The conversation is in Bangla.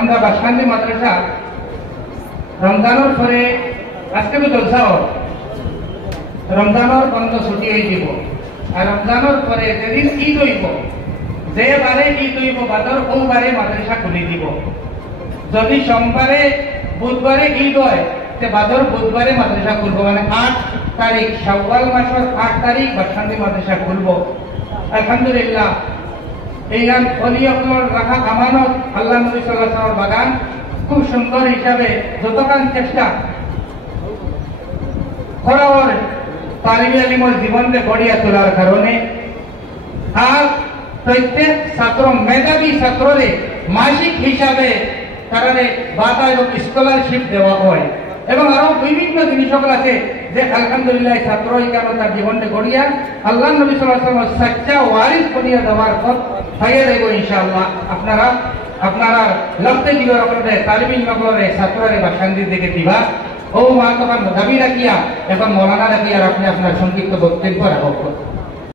আমরা বাসকান্দি মাদ্রাসা রমজানের পরে আজকে তো জলসাও রমজানের বন্ধ ছুটি হয়ে যাব আর রমজানের পরে যেদিন ঈদ হইব যে বারে ঈদ হইব বাদর ও বারে মাদ্রাসা খুলে দিব। যদি সোমবারে বুধবারে ঈদ হয় তে বাদর বুধবারে মাদ্রাসা খুলব, মানে 8 তারিখ শাওয়াল মাসের 8 তারিখ বাসকান্দি মাদ্রাসা খুলব। আলহামদুলিল্লাহ এই অলিয়কলর রাখা আমানত আল্লাহ নবী সাল্লাল্লাহু আলাইহি ওয়াসাল্লাম বাগান খুব সুন্দর হিসাবে যতক্ষণ চেষ্টা করার তালিবে আলিমর জীবনকে গড়িয়া তোলার কারণে আর প্রত্যেক ছাত্র মেধাবী ছাত্ররে মাসিক হিসাবে তারারে বাধা এবং স্কলারশিপ দেওয়া হয় এবং আরো বিভিন্ন জিনিস আছে যে আলহামদুলিল্লাহ ছাত্র হিসাবে তার জীবনকে গড়িয়া আল্লাহ নবী সাল্লাল্লাহু আলাইহি ওয়াসাল্লাম সচ্চা ওয়ারিস বনিয়া দেওয়ার পথ পাইয়ে দেব ইনশাআল্লাহ। আপনারা লক্ষ্যে দিবার আপনাদের তালিবিন নগরে ছাত্ররে বা শান্তির দিকে দিবা ও মা তখন দাবি রাখিয়া এখন মৌলানা রাখিয়া আপনি আপনার সংক্ষিপ্ত বক্তব্য রাখব।